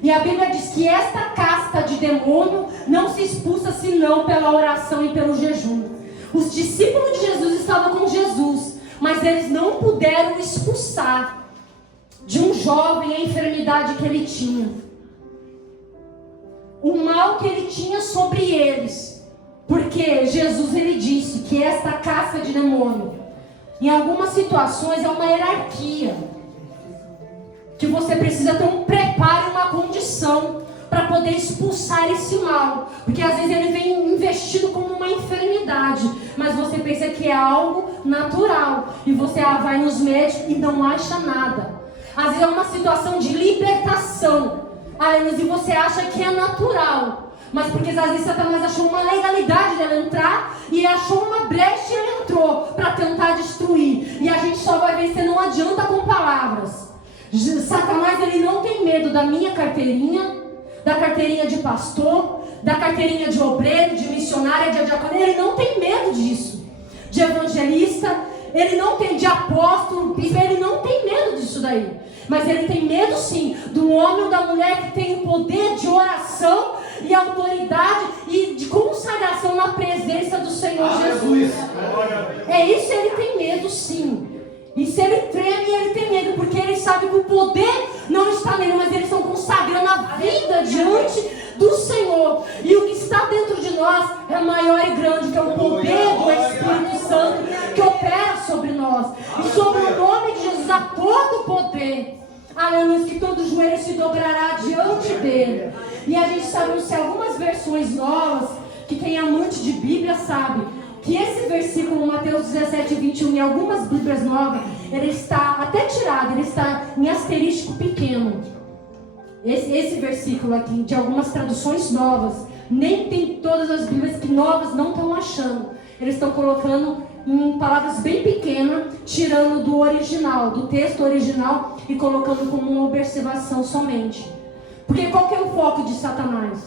E a Bíblia diz que esta casta de demônio não se expulsa senão pela oração e pelo jejum. Os discípulos de Jesus estavam com Jesus, mas eles não puderam expulsar de um jovem a enfermidade que ele tinha, o mal que ele tinha sobre eles, porque Jesus, ele disse que esta caça de demônio, em algumas situações, é uma hierarquia, que você precisa ter um preparo, uma condição para poder expulsar esse mal, porque às vezes ele vem investido como uma enfermidade, mas você pensa que é algo natural, e você vai nos médicos e não acha nada. Às vezes é uma situação de libertação, e você acha que é natural, mas porque às vezes Satanás achou uma legalidade dele entrar, e achou uma brecha e ele entrou para tentar destruir, e a gente só vai vencer, não adianta com palavras. Satanás, ele não tem medo da minha carteirinha, da carteirinha de pastor, da carteirinha de obreiro, de missionária, de diácono. Ele não tem medo disso. De evangelista, ele não tem, de apóstolo, ele não tem medo disso daí. Mas ele tem medo sim do homem ou da mulher que tem o poder de oração e autoridade e de consagração na presença do Senhor Jesus. É isso, ele tem medo sim. E se ele treme, ele tem medo, porque ele sabe que o poder não está nele, mas eles estão consagrando a vida diante do Senhor. E o que está dentro de nós é maior e grande, que é o poder do Espírito Santo que opera sobre nós. E sobre o nome de Jesus há todo o poder. Aleluia, que todo joelho se dobrará diante dele. E a gente sabe, se algumas versões novas, que quem é amante de Bíblia sabe, que esse versículo, Mateus 17, 21, em algumas Bíblias novas, ele está até tirado, ele está em asterístico pequeno. Esse versículo aqui, de algumas traduções novas, nem tem todas as Bíblias que novas não estão achando. Eles estão colocando em palavras bem pequenas, tirando do original, do texto original, e colocando como uma observação somente. Porque qual que é o foco de Satanás?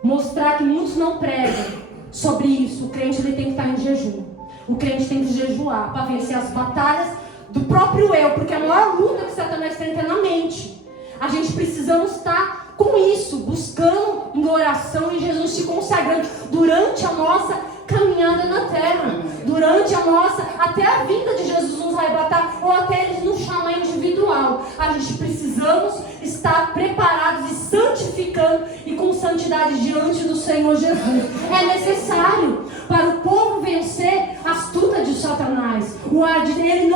Mostrar que muitos não pregam sobre isso. O crente, ele tem que estar em jejum. O crente tem que jejuar para vencer as batalhas do próprio eu, porque a maior luta que Satanás tem é na mente. A gente precisamos estar com isso, buscando em oração e Jesus se consagrando durante a nossa caminhada na terra, durante a nossa, até a vinda de Jesus nos arrebatar, ou até Ele nos chamar individual. natural. A gente precisamos estar preparados e santificando e com santidade diante do Senhor Jesus. É necessário para o povo vencer a astuta de Satanás. Ele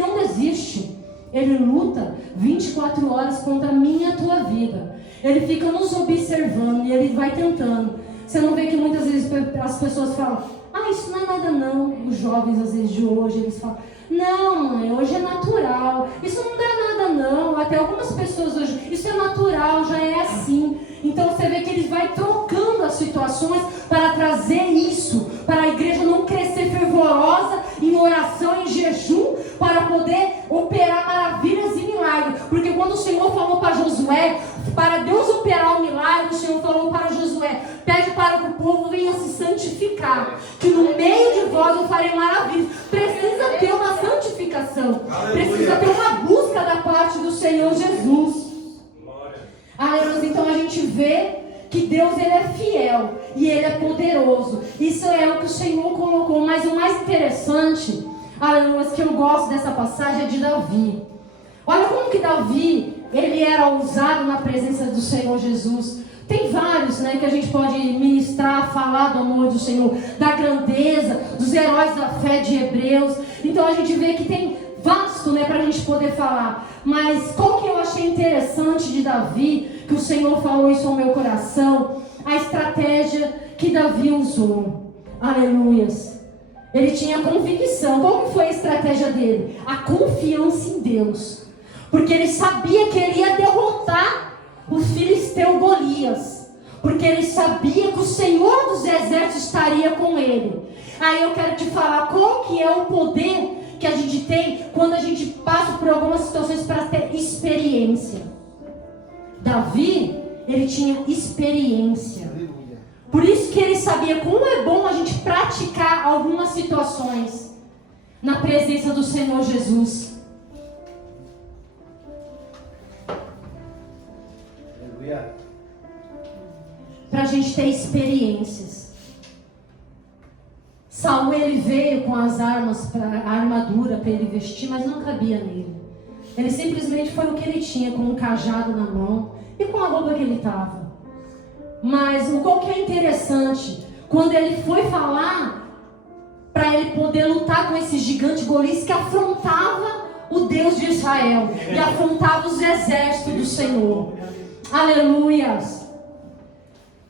não desiste. Ele luta 24 horas contra a minha e a tua vida. Ele fica nos observando e ele vai tentando. Você não vê que muitas vezes as pessoas falam: isso não é nada não. Os jovens às vezes de hoje, eles falam: não, mãe, hoje é natural. Isso não dá nada não. Até algumas pessoas hoje: isso é natural, já é assim. Então você vê que ele vai trocando as situações para trazer isso, para a igreja não crescer fervorosa em oração, em jejum, para poder operar maravilhas e milagres. Porque quando o Senhor falou para Josué, para Deus operar o milagre, o Senhor falou para Josué: pede para que o povo venha se santificar, que no meio de vós eu farei maravilhas. Precisa ter uma santificação, precisa ter uma busca da parte do Senhor Jesus. Aleluia. Então a gente vê que Deus, ele é fiel e ele é poderoso. Isso é o que o Senhor colocou. Mas o mais interessante, aleluia, que eu gosto dessa passagem é de Davi. Olha como que Davi, ele era ousado na presença do Senhor Jesus. Tem vários, que a gente pode ministrar, falar do amor do Senhor, da grandeza, dos heróis da fé de Hebreus. Então a gente vê que tem vasto, para a gente poder falar. Mas qual que eu achei interessante de Davi, que o Senhor falou isso ao meu coração, a estratégia que Davi usou. Aleluias. Ele tinha convicção. Qual que foi a estratégia dele? A confiança em Deus. Porque ele sabia que ele ia derrotar o filisteu Golias. Porque ele sabia que o Senhor dos exércitos estaria com ele. Aí eu quero te falar qual que é o poder que a gente tem quando a gente passa por algumas situações para ter experiência. Davi, ele tinha experiência. Por isso que ele sabia como é bom a gente praticar algumas situações na presença do Senhor Jesus. Aleluia. Para a gente ter experiências. Saul, ele veio com as armas, a armadura para ele vestir, mas não cabia nele. Ele simplesmente foi o que ele tinha, com um cajado na mão e com a roupa que ele estava. Mas o qual que é interessante, quando ele foi falar para ele poder lutar com esse gigante Golias que afrontava o Deus de Israel e afrontava os exércitos do Senhor. Aleluias!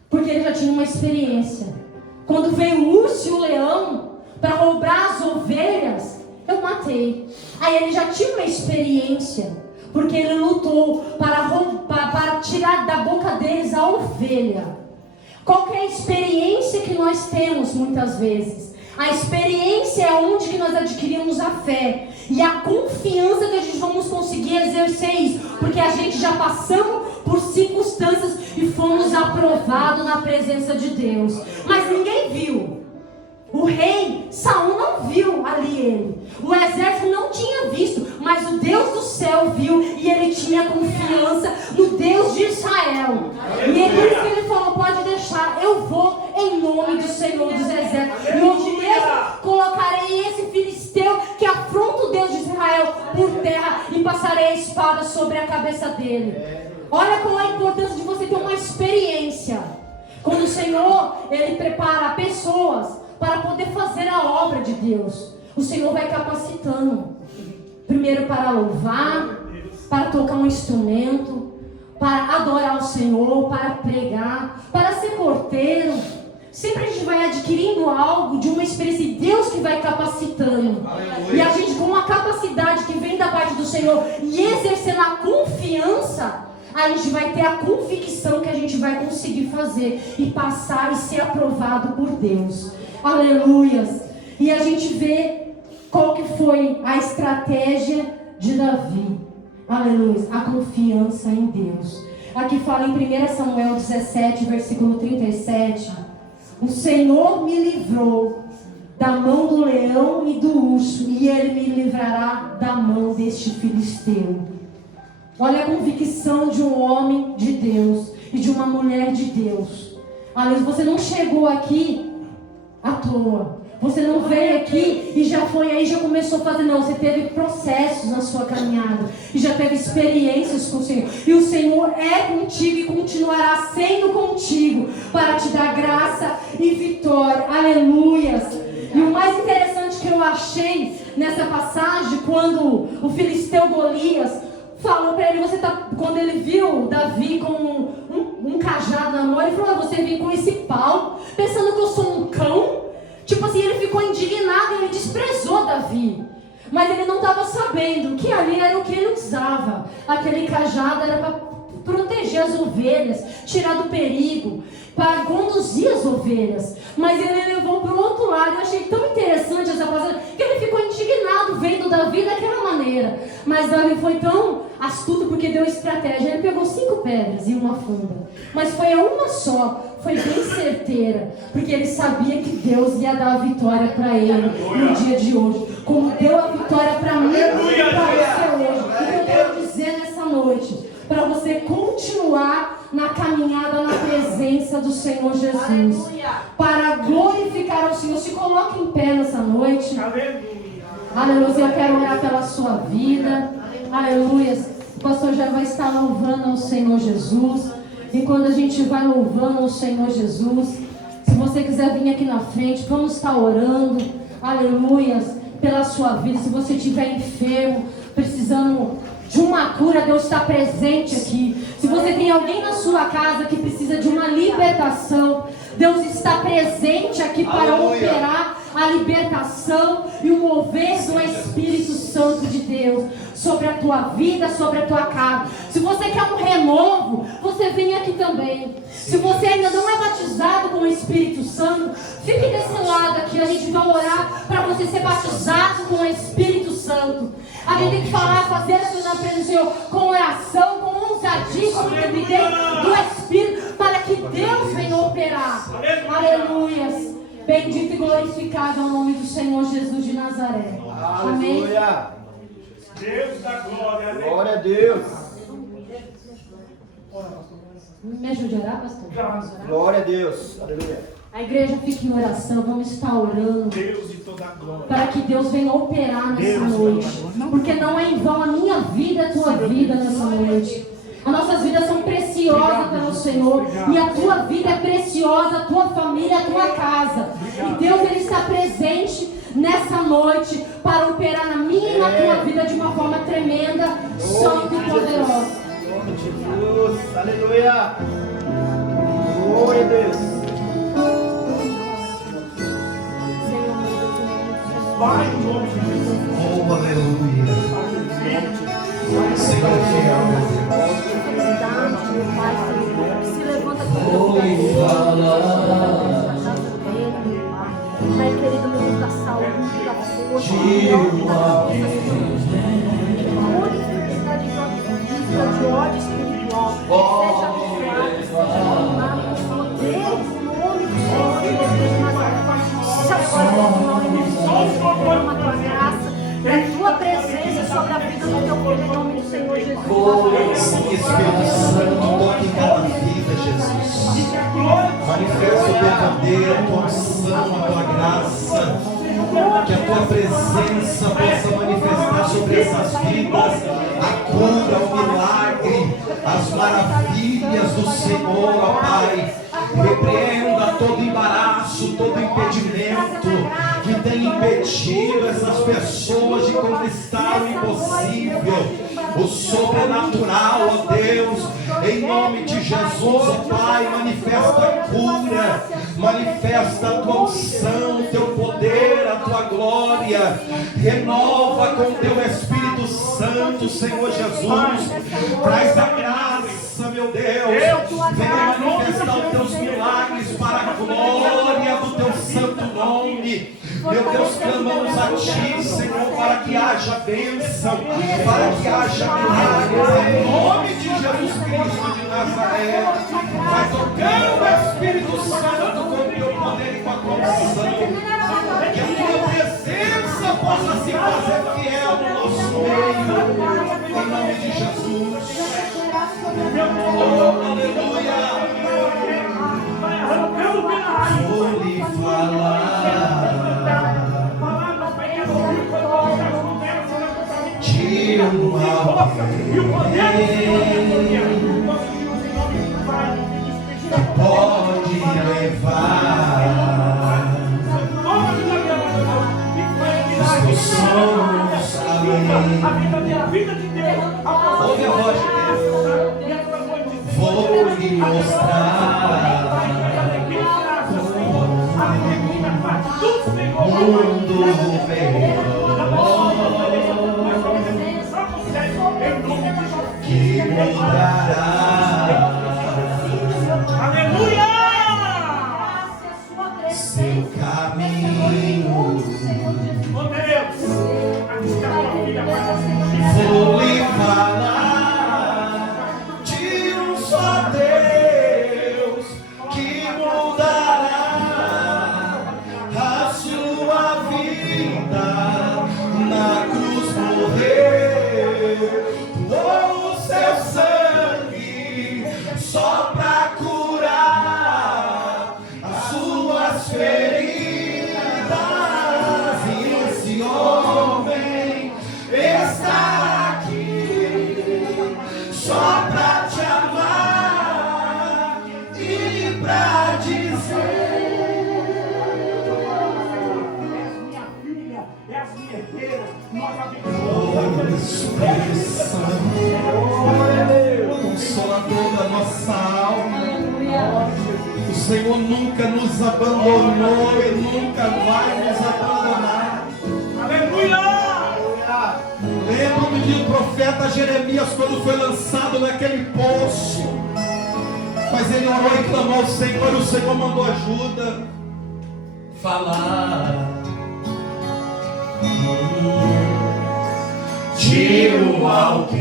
Porque ele já tinha uma experiência. Quando veio o urso e o leão para roubar as ovelhas, eu matei. Aí ele já tinha uma experiência, porque ele lutou para tirar da boca deles a ovelha. Qual que é a experiência que nós temos muitas vezes? A experiência é onde que nós adquirimos a fé e a confiança que a gente vamos conseguir exercer isso, porque a gente já passamos por circunstâncias e fomos aprovados na presença de Deus. Mas ninguém viu. O rei Saul não viu ali ele. O exército não tinha visto, mas o Deus do céu viu e ele tinha confiança no Deus de Israel. E é por isso que ele falou: pode deixar, eu vou em nome do Senhor dos exércitos. E hoje mesmo colocarei esse filisteu que afronta o Deus de Israel por terra e passarei a espada sobre a cabeça dele. Olha qual é a importância de você ter uma experiência. Quando o Senhor, ele prepara pessoas para poder fazer a obra de Deus, o Senhor vai capacitando. Primeiro para louvar, para tocar um instrumento, para adorar o Senhor, para pregar, para ser porteiro. Sempre a gente vai adquirindo algo de uma experiência de Deus que vai capacitando. Aleluia. E a gente, com uma capacidade que vem da parte do Senhor e exercendo a confiança, a gente vai ter a convicção que a gente vai conseguir fazer e passar e ser aprovado por Deus. Aleluias. E a gente vê qual que foi a estratégia de Davi. Aleluia. A confiança em Deus. Aqui fala em 1 Samuel 17, versículo 37. O Senhor me livrou da mão do leão e do urso, e Ele me livrará da mão deste filisteu. Olha a convicção de um homem de Deus e de uma mulher de Deus. Aleluia. Você não chegou aqui à toa. Você não veio aqui e já foi aí, já começou a fazer. Não, você teve processos na sua caminhada. E já teve experiências com o Senhor. E o Senhor é contigo e continuará sendo contigo para te dar graça e vitória. Aleluias. E o mais interessante que eu achei nessa passagem, quando o filisteu Golias falou para ele, quando ele viu Davi com um cajado na mão, ele falou: você vem com esse pau, pensando que eu sou um cão? Tipo assim, ele ficou indignado e ele desprezou Davi. Mas ele não estava sabendo que ali era o que ele usava. Aquele cajado era para proteger as ovelhas, tirar do perigo, para conduzir as ovelhas. Mas ele levou para o outro lado. Eu achei tão interessante essa passagem, que ele ficou indignado vendo Davi daquela maneira. Mas Davi foi tão astuto porque deu estratégia. Ele pegou 5 pedras e uma funda, mas foi a uma só. Foi bem certeira, porque ele sabia que Deus ia dar a vitória para ele no dia de hoje, como deu a vitória para mim e para você hoje. O que eu quero dizer nessa noite, para você continuar na caminhada na presença do Senhor Jesus, para glorificar ao Senhor. Se coloque em pé nessa noite. Aleluia. Eu quero orar pela sua vida. Aleluia. O pastor já vai estar louvando ao Senhor Jesus. E quando a gente vai louvando ao Senhor Jesus, se você quiser vir aqui na frente, vamos estar orando, aleluia, pela sua vida. Se você estiver enfermo, precisando de uma cura, Deus está presente aqui. Se você tem alguém na sua casa que precisa de uma libertação, Deus está presente aqui para operar a libertação e o mover do Espírito Santo de Deus sobre a tua vida, sobre a tua casa. Se você quer um renovo, você vem aqui também. Se você ainda não é batizado com o Espírito Santo, fique desse lado aqui. A gente vai orar para você ser batizado com o Espírito Santo. A gente tem que falar, fazer na presença do Senhor com oração, com ousadia, com timidez do Espírito, para que Deus venha operar. Aleluia. Bendito e glorificado é o nome do Senhor Jesus de Nazaré. Amém. Deus da glória. Glória a Deus. Me ajude a orar, pastor? Vamos orar? Glória a Deus. Aleluia. A igreja fica em oração, vamos estar orando. Deus de toda a glória. Para que Deus venha operar nessa noite. Porque não é em vão a minha vida, a tua vida nessa noite. As nossas vidas são preciosas para o Senhor. E a tua vida é preciosa, a tua família, a tua casa. E Deus, Ele está presente nessa noite para operar na minha e na tua vida de uma forma tremenda, santa e poderosa. Glória a Jesus. Aleluia. Glória a Deus. Pai, em nome de Jesus. Oh, aleluia. Senhor fiel. Se levanta Oh, Pai querido, no mundo da saúde, da força, toda enfermidade física, de ódio espiritual, seja livrado, Deus, no nome do Senhor Jesus de Nazaré. Derrama a tua graça e a tua presença sobre a vida do teu povo, em nome do Senhor Jesus. Sim, Espírito Santo, toque em cada vida, Jesus. Manifesta o teu poder, a tua unção, a tua graça. Que a tua presença possa manifestar sobre essas vidas a cura, o milagre, as maravilhas do Senhor, ó Pai. Repreenda todo embaraço, todo impedimento que tem impedido essas pessoas de conquistar o impossível, o sobrenatural, ó Deus, em nome de Jesus, ó Pai. Manifesta a cura, manifesta a tua unção, o teu poder, a tua glória, renova com o teu Espírito Santo, Senhor Jesus, traz a graça, meu Deus, venha manifestar os teus milagres para a glória do teu santo nome. Meu Deus, clamamos a Ti, Senhor, para que haja bênção, para que haja milagres, em nome de Jesus Cristo de Nazaré. Vai tocando o Espírito Santo com o teu poder e com a tua unção, que a tua presença possa se fazer fiel no nosso meio, em nome de Jesus. Oh, aleluia. Vou lhe falar e força e o poder do Senhor nós pedimos em nome do Pai e do Espírito pode levar os sonhos além. a vida de Deus. Ouve a voz de Deus. Vou lhe mostrar mundo melhor que mudará. Aleluia! Seu caminho. Oh Deus, aqui está a tua filha, Pai. Vou lhe falar de um só Deus que mudará a sua vida. Na cruz morreu, doou o seu sangue só pra curar as suas feridas. E esse homem está aqui só pra te amar e pra dizer: Minha filha, és minha herdeira, nós oh, Espírito Santo, Consolador da nossa alma, o Senhor nunca nos abandonou e nunca vai nos abandonar. Aleluia! Lembro-me do profeta Jeremias quando foi lançado naquele poço, mas ele orou e clamou ao Senhor, e o Senhor mandou ajuda. Falar de um alguém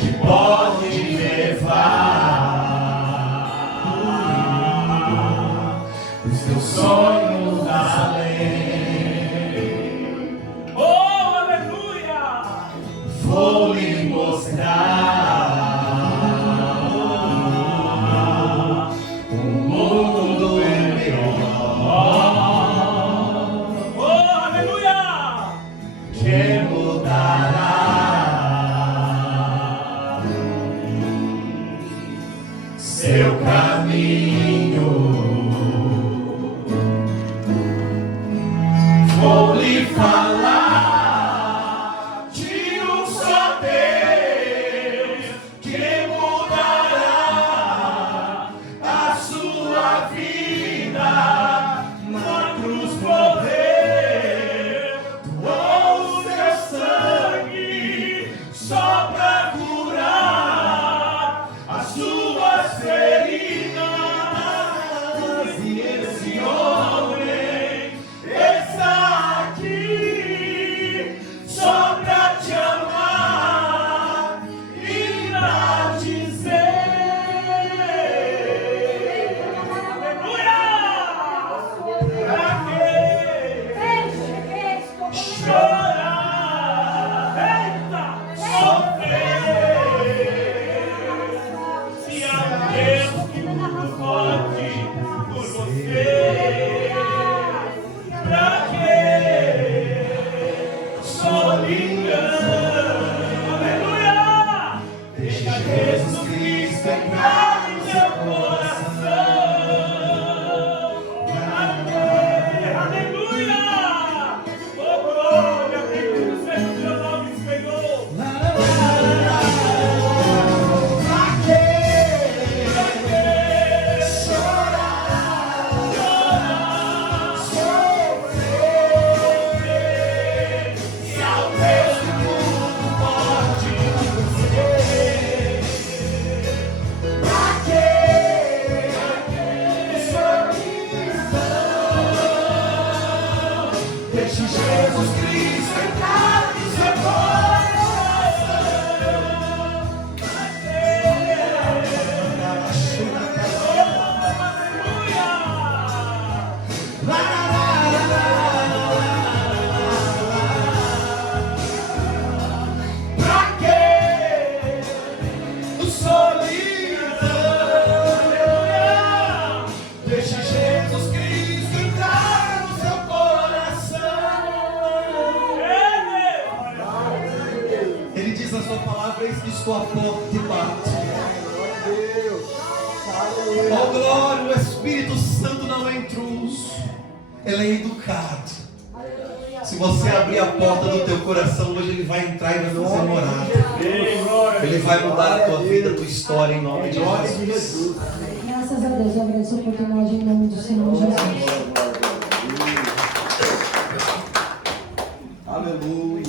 que pode levar os teus sonhos além. Oh, aleluia! Vou lhe mostrar um mundo melhor. Oh, aleluia! Que mudará seu caminho. Vou lhe falar de um só Deus que mudará a sua vida. Na cruz morreu, doou o seu sangue só pra curar as suas feridas. E esse homem está aqui só pra te amar e pra dizer: Aleluia! Pra quê? Chorar, eita, sofrer, se há Deus que tudo pode por você, pra quê? Solidão, aleluia! Deixa Jesus Cristo entrar em seu coração, pra quê? Aleluia! Oh, glória, bendito seja o teu nome, Senhor. pra quê Chorar, sofrer? Se ao Deus que tudo pode dizer, pra quê solidão? Deixe Jesus Cristo entrar no seu coração. Pra quê solidão? Deixe Jesus Cristo entrar no seu coração. Cristo à porta e bate. Oh glória, o Espírito Santo não é intruso, ele é educado. Se você abrir a porta do teu coração hoje, ele vai entrar e vai fazer morada. Ele vai mudar a tua vida, a tua história, em nome de Jesus. Graças a Deus, eu agradeço a oportunidade em nome do Senhor Jesus. Aleluia.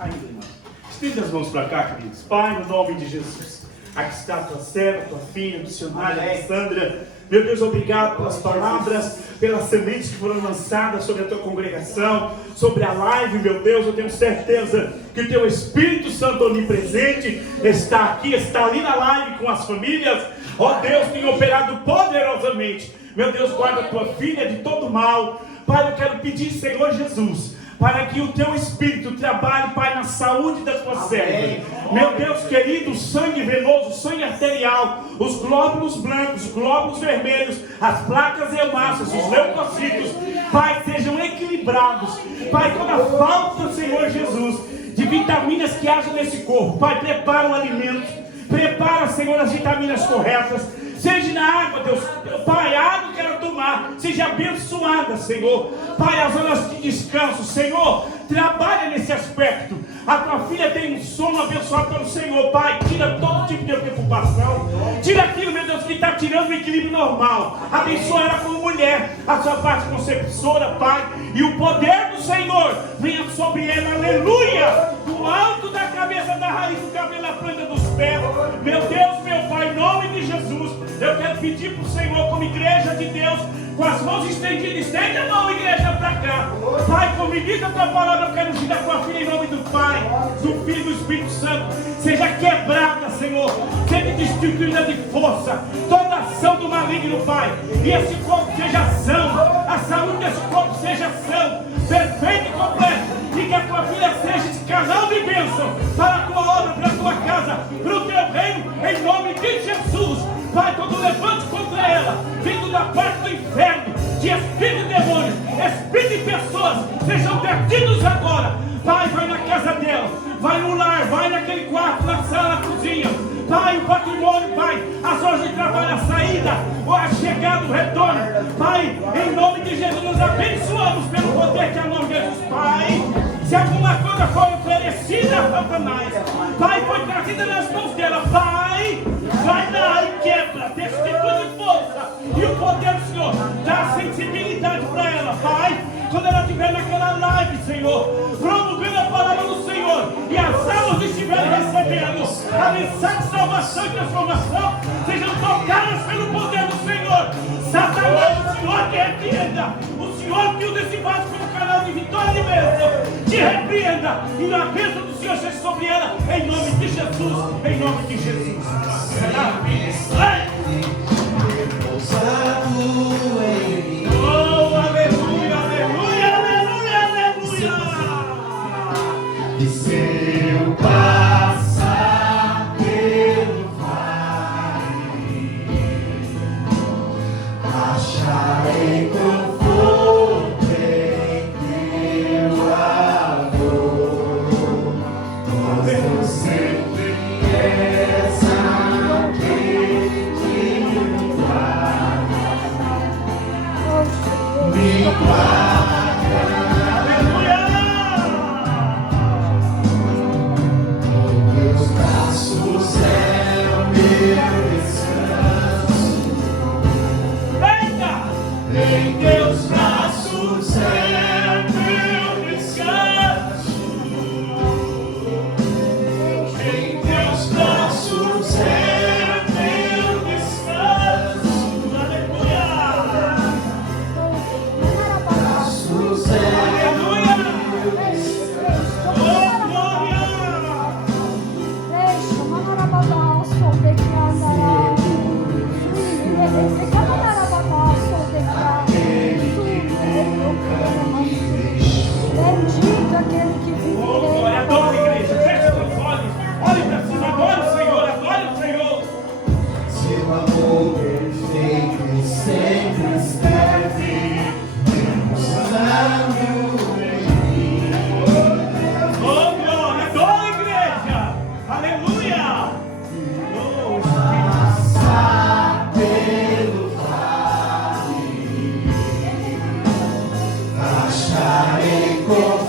Ainda, irmão. Estenda as mãos para cá, queridos. Pai, no nome de Jesus. Aqui está a tua serva, tua filha, missionária Alessandra. Meu Deus, obrigado pelas palavras, pelas sementes que foram lançadas sobre a tua congregação, sobre a live, meu Deus. Eu tenho certeza que o teu Espírito Santo onipresente está aqui, está ali na live com as famílias. Ó Deus, tem operado poderosamente. Meu Deus, guarda a tua filha de todo mal. Pai, eu quero pedir, Senhor Jesus, para que o teu Espírito trabalhe, Pai, na saúde da tua serva. Meu Deus querido, o sangue venoso, o sangue arterial, os glóbulos brancos, os glóbulos vermelhos, as placas hemácias, os leucocitos, Pai, sejam equilibrados. Pai, toda falta, Senhor Jesus, de vitaminas que haja nesse corpo, Pai, prepara o alimento, prepara, Senhor, as vitaminas corretas. Seja na água, Deus, Pai, a água que ela tomar, seja abençoada, Senhor. Pai, as horas de descanso, Senhor, trabalha nesse aspecto. A tua filha tem um sono abençoado pelo Senhor, Pai. Tira todo tipo de preocupação. Tira aquilo, meu Deus, que está tirando o equilíbrio normal. Abençoa ela como mulher, a sua parte conceptora, Pai. E o poder do Senhor venha sobre ela, aleluia. Do alto da cabeça, da raiz do cabelo, na planta dos pés. Meu Deus, meu Pai, em nome de Jesus, eu quero pedir para o Senhor, como igreja de Deus, com as mãos estendidas, estende a mão, igreja, para cá. Pai, como medida a tua palavra, eu quero ungir a tua filha em nome do Pai, do Filho e do Espírito Santo. Seja quebrada, Senhor, seja destituída de força toda ação do maligno, Pai. E esse corpo seja são, a saúde desse corpo seja são, perfeito e completo. E que a tua filha seja esse canal de bênção para a tua obra, para a tua casa, para o teu reino, em nome de Jesus. Pai, todo levante contra ela, vindo da parte do inferno, de espírito e demônio, espírito e pessoas, sejam perdidos agora. Pai, vai na casa dela, vai no lar, vai naquele quarto, na sala, na cozinha. Pai, o patrimônio, Pai, as horas de trabalho, a saída, a chegada, o retorno. Pai, em nome de Jesus, nós abençoamos pelo poder que é o nome de Jesus. Pai, se alguma coisa foi oferecida a Satanás, Pai, foi trazida nas mãos dela, Pai, vai lá e quebra, destitui de força, e o poder do Senhor dá sensibilidade para ela, Pai, quando ela estiver naquela live, Senhor, promovendo a palavra do Senhor, e as almas estiverem recebendo a mensagem de salvação e transformação, sejam tocadas pelo poder do Senhor. Satanás, o Senhor que repreenda, o Senhor que usa esse vaso como canal de vitória e bênção, te repreenda, e a bênção do Senhor seja sobre ela, em nome de Jesus, em nome de Jesus. Oh, aleluia, aleluia, aleluia, aleluia. E se eu passar pelo vale, acharei conforto em teu amor, pois tu sempre és aquele que me guarda, me guarda. Meus braços é o meu descanso. Em teus braços é meu descanso. Em teus braços é meu descanso. Aleluia. Braços é meu descanso. Oh, glória. Aquele que nunca glória.